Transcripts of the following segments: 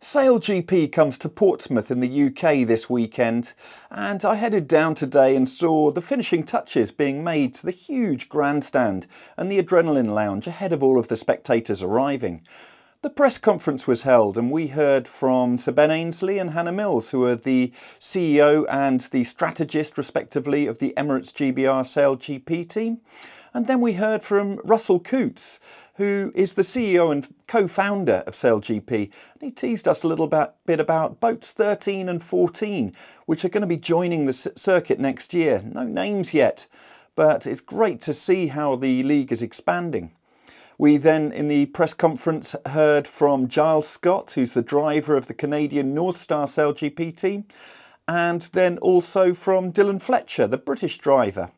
SailGP comes to Portsmouth in the UK this weekend, and I headed down today and saw the finishing touches being made to the huge grandstand and the adrenaline lounge ahead of all of the spectators arriving. The press conference was held and we heard from Sir Ben Ainsley and Hannah Mills, who are the CEO and the strategist respectively of the Emirates GBR SailGP team. And then we heard from Russell Coutts, who is the CEO and co-founder of SailGP, and he teased us a little bit about boats 13 and 14, which are going to be joining the circuit next year. No names yet, but it's great to see how the league is expanding. We then, in the press conference, heard from Giles Scott, who's the driver of the Canadian North Star SailGP team, and then also from Dylan Fletcher, the British driver,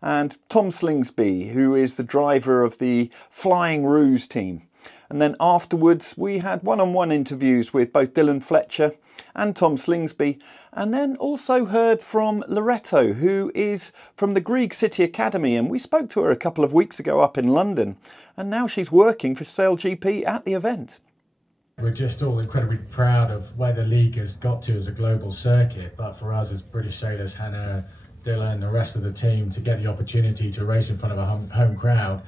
and Tom Slingsby, who is the driver of the Flying Roos team. And then afterwards we had one-on-one interviews with both Dylan Fletcher and Tom Slingsby, and then also heard from Loreto, who is from the Greig City Academy, and we spoke to her a couple of weeks ago up in London, and now she's working for SailGP at the event. We're just all incredibly proud of where the league has got to as a global circuit, but for us as British sailors, Hannah, Dylan and the rest of the team, to get the opportunity to race in front of a home crowd.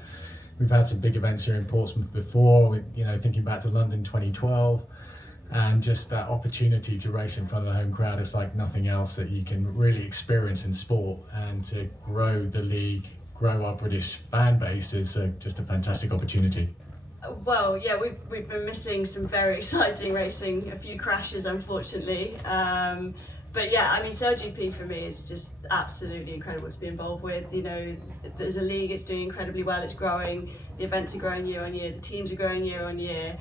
We've had some big events here in Portsmouth before, thinking back to London 2012, and just that opportunity to race in front of the home crowd is like nothing else that you can really experience in sport, and to grow the league, grow our British fan base is just a fantastic opportunity. Well, yeah, we've been missing some very exciting racing, a few crashes unfortunately. But yeah, I mean, SailGP for me is just absolutely incredible to be involved with. You know, there's a league, it's doing incredibly well, it's growing, the events are growing year on year, the teams are growing year on year.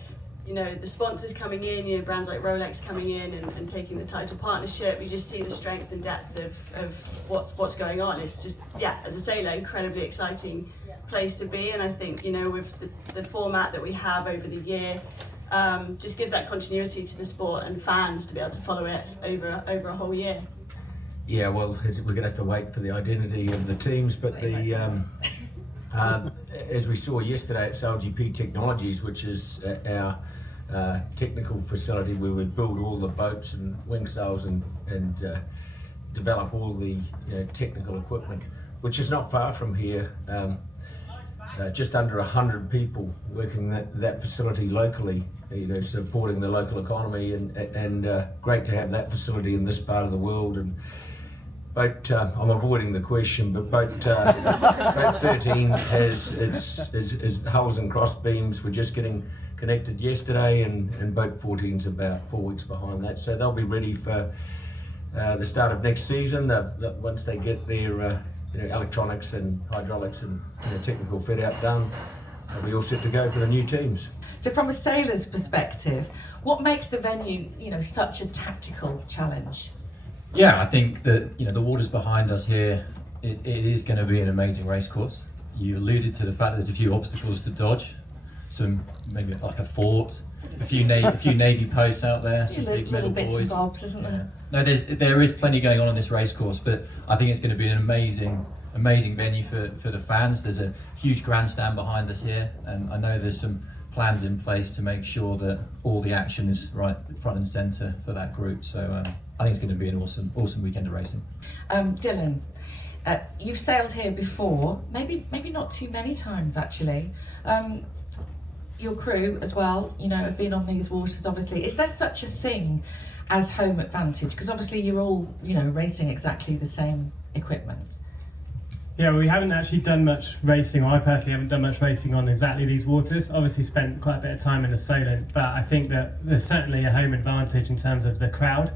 You know, the sponsors coming in, brands like Rolex coming in and taking the title partnership, you just see the strength and depth of what's going on. It's just, yeah, as a sailor, incredibly exciting place to be. And I think, with the format that we have over the year, just gives that continuity to the sport and fans to be able to follow it over a whole year. Yeah, well, we're going to have to wait for the identity of the teams, but as we saw yesterday at SailGP Technologies, which is our technical facility where we build all the boats and wing sails and develop all the technical equipment, which is not far from here. Just under 100 people working that facility locally, supporting the local economy, and great to have that facility in this part of the world. And boat, I'm avoiding the question, but boat 13 has its hulls and cross beams. We're just getting connected yesterday, and boat 14's about 4 weeks behind that, so they'll be ready for the start of next season. Once they get their electronics and hydraulics and technical fit out done, we all set to go for the new teams. So from a sailor's perspective, what makes the venue, such a tactical challenge? Yeah, I think that, the waters behind us here, it is going to be an amazing race course. You alluded to the fact that there's a few obstacles to dodge, some maybe like a fort, a few navy posts out there, some big metal bits buoys. and bobs, isn't there? No, there is plenty going on this race course, but I think it's going to be an amazing venue for the fans. There's a huge grandstand behind us here, and I know there's some plans in place to make sure that all the action is right front and centre for that group. So I think it's going to be an awesome weekend of racing. Dylan, you've sailed here before, maybe not too many times actually. Your crew as well, have been on these waters obviously. Is there such a thing as home advantage? Because obviously you're all, racing exactly the same equipment. Yeah, we haven't actually done much racing, or I personally haven't done much racing on exactly these waters. Obviously spent quite a bit of time in the Solent, but I think that there's certainly a home advantage in terms of the crowd.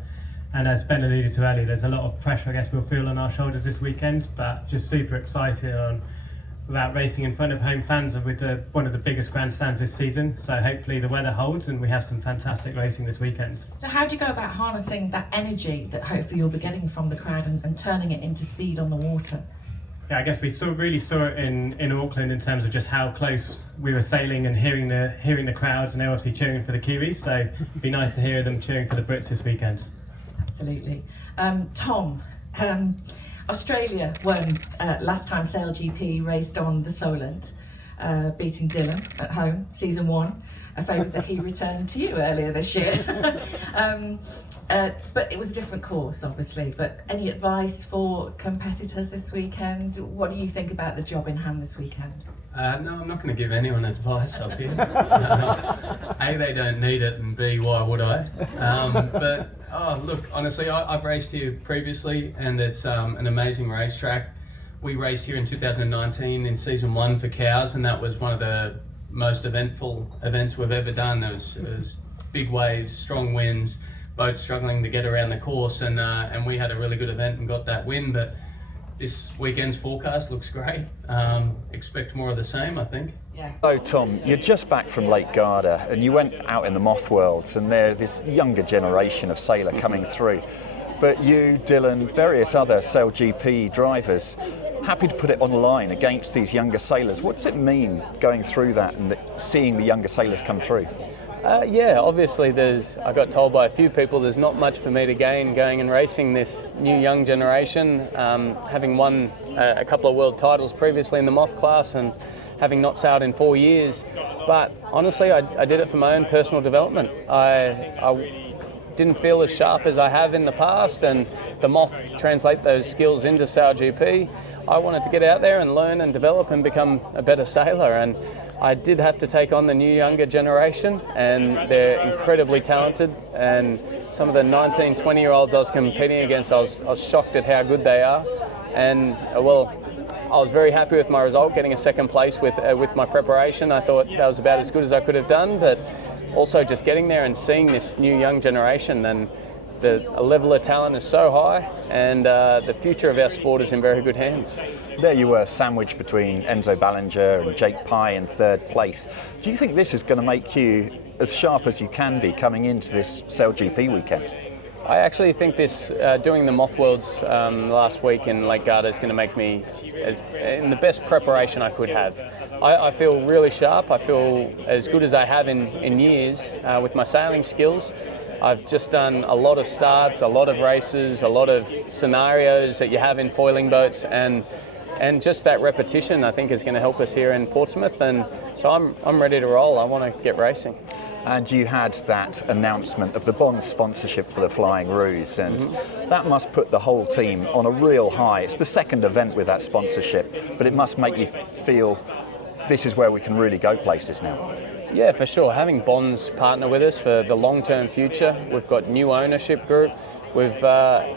And as Ben alluded to earlier, there's a lot of pressure I guess we'll feel on our shoulders this weekend, but just super excited about racing in front of home fans with one of the biggest grandstands this season. So hopefully the weather holds and we have some fantastic racing this weekend. So how do you go about harnessing that energy that hopefully you'll be getting from the crowd and turning it into speed on the water? Yeah, I guess we really saw it in Auckland in terms of just how close we were sailing and hearing the crowds, and they're obviously cheering for the Kiwis, so it'd be nice to hear them cheering for the Brits this weekend. Absolutely. Tom, Australia won last time SailGP raced on the Solent, beating Dylan at home, season 1. a favour that he returned to you earlier this year. But it was a different course, obviously. But any advice for competitors this weekend? What do you think about the job in hand this weekend? No, I'm not going to give anyone advice up here. A, they don't need it, and B, why would I? Look, honestly, I've raced here previously, and it's an amazing racetrack. We raced here in 2019 in season 1 for cows, and that was one of the most eventful events we've ever done. It was big waves, strong winds, boats struggling to get around the course, and we had a really good event and got that win. But this weekend's forecast looks great. Expect more of the same, I think. Yeah. So Tom, you're just back from Lake Garda and you went out in the Moth Worlds, and there's this younger generation of sailor coming through. But you, Dylan, various other SailGP drivers, happy to put it on the line against these younger sailors. What does it mean going through that and seeing the younger sailors come through? Yeah, obviously I got told by a few people there's not much for me to gain going and racing this new young generation, having won a couple of world titles previously in the Moth class and having not sailed in 4 years. But honestly, I did it for my own personal development. I didn't feel as sharp as I have in the past, and the Moth translate those skills into SailGP. I wanted to get out there and learn and develop and become a better sailor, and I did have to take on the new younger generation, and they're incredibly talented. And some of the 19, 20-year-olds I was competing against, I was shocked at how good they are. And I was very happy with my result, getting a second place with my preparation. I thought that was about as good as I could have done, but also just getting there and seeing this new young generation, and the level of talent is so high, and the future of our sport is in very good hands. There you were, sandwiched between Enzo Ballinger and Jake Pye in third place. Do you think this is going to make you as sharp as you can be coming into this SailGP weekend? I actually think this, doing the Moth Worlds last week in Lake Garda is going to make me in the best preparation I could have. I feel really sharp. I feel as good as I have in years with my sailing skills. I've just done a lot of starts, a lot of races, a lot of scenarios that you have in foiling boats, and just that repetition I think is going to help us here in Portsmouth, and so I'm ready to roll. I want to get racing. And you had that announcement of the Bonds sponsorship for the Flying Roos, and that must put the whole team on a real high. It's the second event with that sponsorship, but it must make you feel this is where we can really go places now. Yeah, for sure. Having Bonds partner with us for the long-term future. We've got new ownership group. The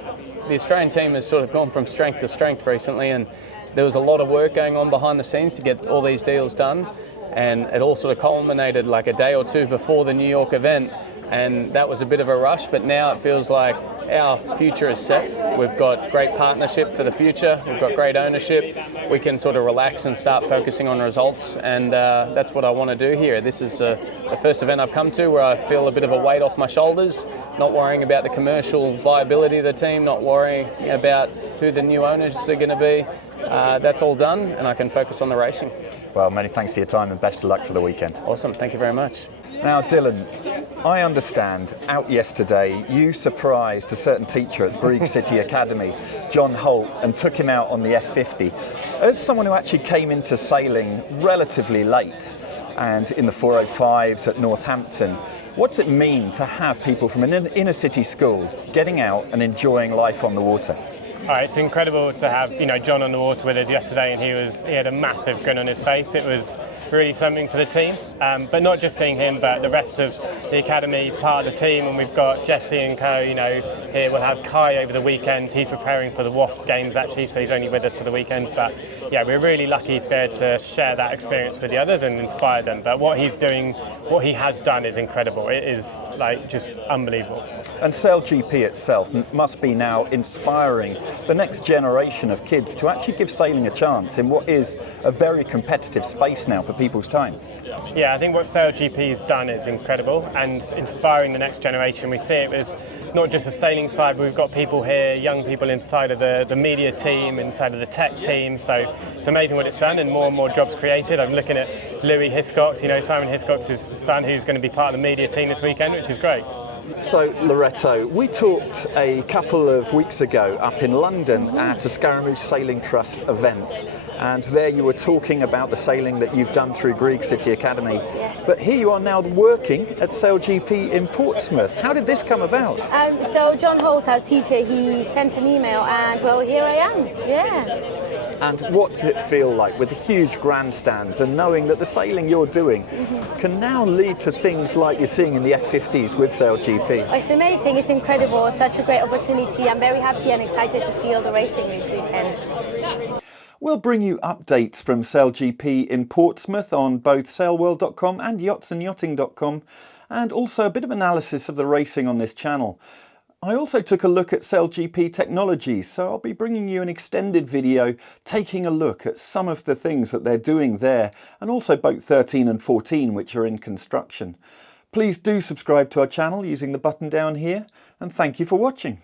Australian team has sort of gone from strength to strength recently, and there was a lot of work going on behind the scenes to get all these deals done, and it all sort of culminated like a day or two before the New York event, and that was a bit of a rush, but now it feels like our future is set. We've got great partnership for the future, we've got great ownership, we can sort of relax and start focusing on results, and that's what I want to do here. This is the first event I've come to where I feel a bit of a weight off my shoulders, not worrying about the commercial viability of the team, not worrying about who the new owners are going to be. That's all done, and I can focus on the racing. Well, many thanks for your time and best of luck for the weekend. Awesome, thank you very much. Now, Dylan, I understand out yesterday you surprised a certain teacher at Greig City Academy, Jon Holt, and took him out on the F50. As someone who actually came into sailing relatively late and in the 405s at Northampton, what does it mean to have people from an inner city school getting out and enjoying life on the water? It's incredible to have Jon on the water with us yesterday, and he had a massive grin on his face. It was really something for the team, but not just seeing him, but the rest of the academy, part of the team. And we've got Jesse and co. Here we'll have Kai over the weekend. He's preparing for the Wasp games actually, so he's only with us for the weekend. But yeah, we're really lucky to be able to share that experience with the others and inspire them. But what he's doing, what he has done, is incredible. It is just unbelievable. And SailGP itself must be now inspiring the next generation of kids to actually give sailing a chance in what is a very competitive space now for people's time. Yeah, I think what SailGP has done is incredible and inspiring the next generation. We see it as not just a sailing side, but we've got people here, young people inside of the media team, inside of the tech team. So it's amazing what it's done, and more jobs created. I'm looking at Louis Hiscox, Simon Hiscox's son, who's going to be part of the media team this weekend, which is great. So Loretto, we talked a couple of weeks ago up in London at a Scaramouche Sailing Trust event, and there you were talking about the sailing that you've done through Greig City Academy. Yes. But here you are now working at SailGP in Portsmouth. How did this come about? So Jon Holt, our teacher, he sent an email, and well, here I am. Yeah. And what does it feel like with the huge grandstands and knowing that the sailing you're doing can now lead to things like you're seeing in the F50s with SailGP? It's amazing. It's incredible. It's such a great opportunity. I'm very happy and excited to see all the racing this weekend. We'll bring you updates from SailGP in Portsmouth on both sailworld.com and yachtsandyachting.com, and also a bit of analysis of the racing on this channel. I also took a look at SailGP technologies, so I'll be bringing you an extended video taking a look at some of the things that they're doing there, and also boat 13 and 14 which are in construction. Please do subscribe to our channel using the button down here, and thank you for watching.